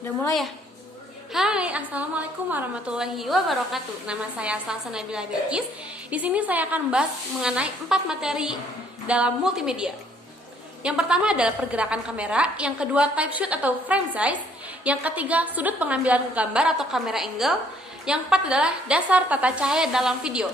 Udah mulai ya? Hai, assalamualaikum warahmatullahi wabarakatuh. Nama saya Salsa Nabila Bilqis. Di sini saya akan membahas mengenai 4 materi dalam multimedia. Yang pertama adalah pergerakan kamera, yang kedua type shoot atau frame size, yang ketiga sudut pengambilan gambar atau kamera angle, yang keempat adalah dasar tata cahaya dalam video.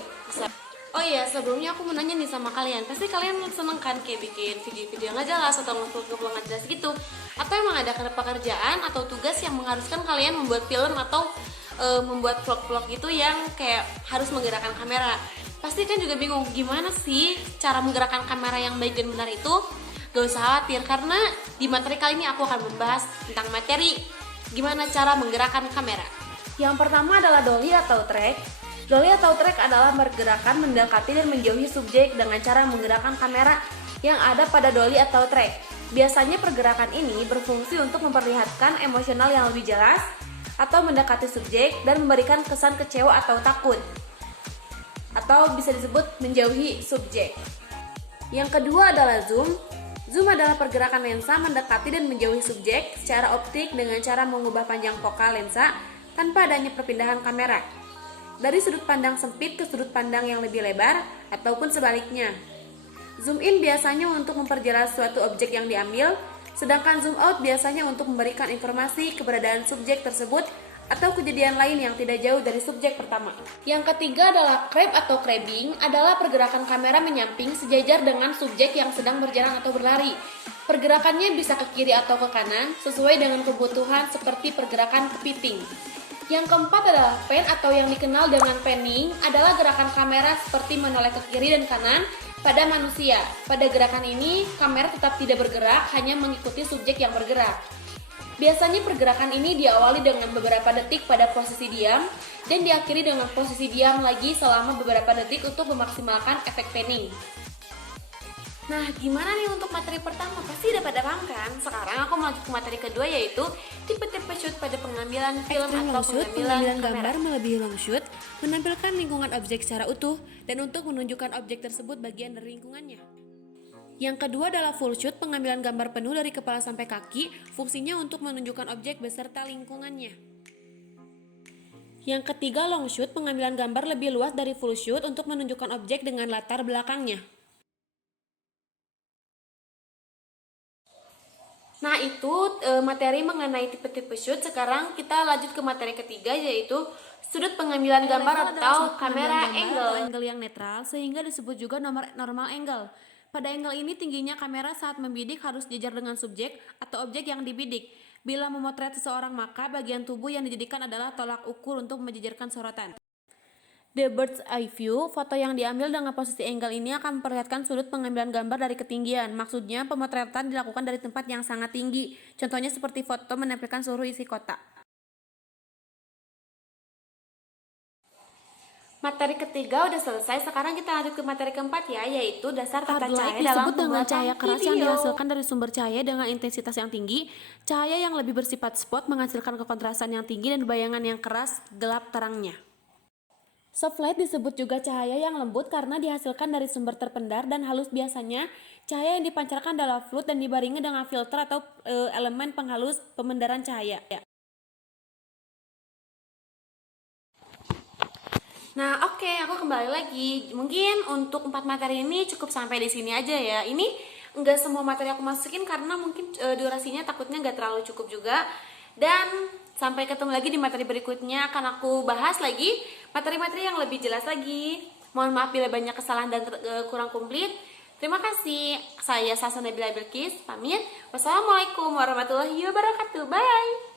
Oh iya, sebelumnya aku mau nanya nih sama kalian. Pasti kalian seneng kan kayak bikin video-video nggak jelas atau ngevlog nggak jelas gitu? Atau emang ada pekerjaan atau tugas yang mengharuskan kalian membuat film atau membuat vlog-vlog gitu yang kayak harus menggerakkan kamera? Pasti kan juga bingung gimana sih cara menggerakkan kamera yang baik dan benar itu? Gak usah khawatir, karena di materi kali ini aku akan membahas tentang materi gimana cara menggerakkan kamera. Yang pertama adalah dolly atau track. Dolly atau track adalah pergerakan mendekati dan menjauhi subjek dengan cara menggerakkan kamera yang ada pada dolly atau track. Biasanya pergerakan ini berfungsi untuk memperlihatkan emosional yang lebih jelas atau mendekati subjek dan memberikan kesan kecewa atau takut, atau bisa disebut menjauhi subjek. Yang kedua adalah zoom. Zoom adalah pergerakan lensa mendekati dan menjauhi subjek secara optik dengan cara mengubah panjang fokal lensa tanpa adanya perpindahan kamera dari sudut pandang sempit ke sudut pandang yang lebih lebar ataupun sebaliknya. Zoom in biasanya untuk memperjelas suatu objek yang diambil, sedangkan zoom out biasanya untuk memberikan informasi keberadaan subjek tersebut atau kejadian lain yang tidak jauh dari subjek pertama. Yang ketiga adalah crab atau crabbing, adalah pergerakan kamera menyamping sejajar dengan subjek yang sedang berjalan atau berlari. Pergerakannya bisa ke kiri atau ke kanan sesuai dengan kebutuhan, seperti pergerakan kepiting. Yang keempat adalah pan atau yang dikenal dengan panning, adalah gerakan kamera seperti menoleh ke kiri dan kanan pada manusia. Pada gerakan ini, kamera tetap tidak bergerak, hanya mengikuti subjek yang bergerak. Biasanya pergerakan ini diawali dengan beberapa detik pada posisi diam dan diakhiri dengan posisi diam lagi selama beberapa detik untuk memaksimalkan efek panning. Nah, gimana nih untuk materi pertama? Pasti udah pada paham kan? Sekarang aku lanjut ke materi kedua, yaitu tipe-tipe shoot pada pengambilan film Extreme atau long shoot, pengambilan kamera. gambar melebihi long shoot, menampilkan lingkungan objek secara utuh, dan untuk menunjukkan objek tersebut bagian dari lingkungannya. Yang kedua adalah full shoot, pengambilan gambar penuh dari kepala sampai kaki, fungsinya untuk menunjukkan objek beserta lingkungannya. Yang ketiga long shoot, pengambilan gambar lebih luas dari full shoot untuk menunjukkan objek dengan latar belakangnya. Nah, itu materi mengenai tipe-tipe shoot. Sekarang kita lanjut ke materi ketiga, yaitu sudut pengambilan gambar atau kamera angle. Angle yang netral, sehingga disebut juga normal angle. Pada angle ini tingginya kamera saat membidik harus sejajar dengan subjek atau objek yang dibidik. Bila memotret seseorang, maka bagian tubuh yang dijadikan adalah tolak ukur untuk menjejarkan sorotan. The bird's eye view, foto yang diambil dengan posisi angle ini akan memperlihatkan sudut pengambilan gambar dari ketinggian. Maksudnya pemotretan dilakukan dari tempat yang sangat tinggi. Contohnya seperti foto menampilkan seluruh isi kotak. Materi ketiga udah selesai. Sekarang kita lanjut ke materi keempat ya, yaitu dasar tata Hard cahaya light dalam disebut dengan pembuatan cahaya keras yang video. dihasilkan dari sumber cahaya dengan intensitas yang tinggi. Cahaya yang lebih bersifat spot menghasilkan kekontrasan yang tinggi dan bayangan yang keras, gelap terangnya. Soft light disebut juga cahaya yang lembut karena dihasilkan dari sumber terpendar dan halus. Biasanya cahaya yang dipancarkan adalah fluid dan dibarengi dengan filter atau elemen penghalus pemendaran cahaya. Nah, oke, aku kembali lagi. Mungkin untuk 4 materi ini cukup sampai di sini aja ya. Ini enggak semua materi aku masukin karena mungkin durasinya takutnya enggak terlalu cukup juga. Dan sampai ketemu lagi di materi berikutnya, akan aku bahas lagi materi-materi yang lebih jelas lagi. Mohon maaf bila banyak kesalahan dan kurang komplit. Terima kasih. Saya Salsa Nabila Bilqis, pamit. Wassalamualaikum warahmatullahi wabarakatuh. Bye.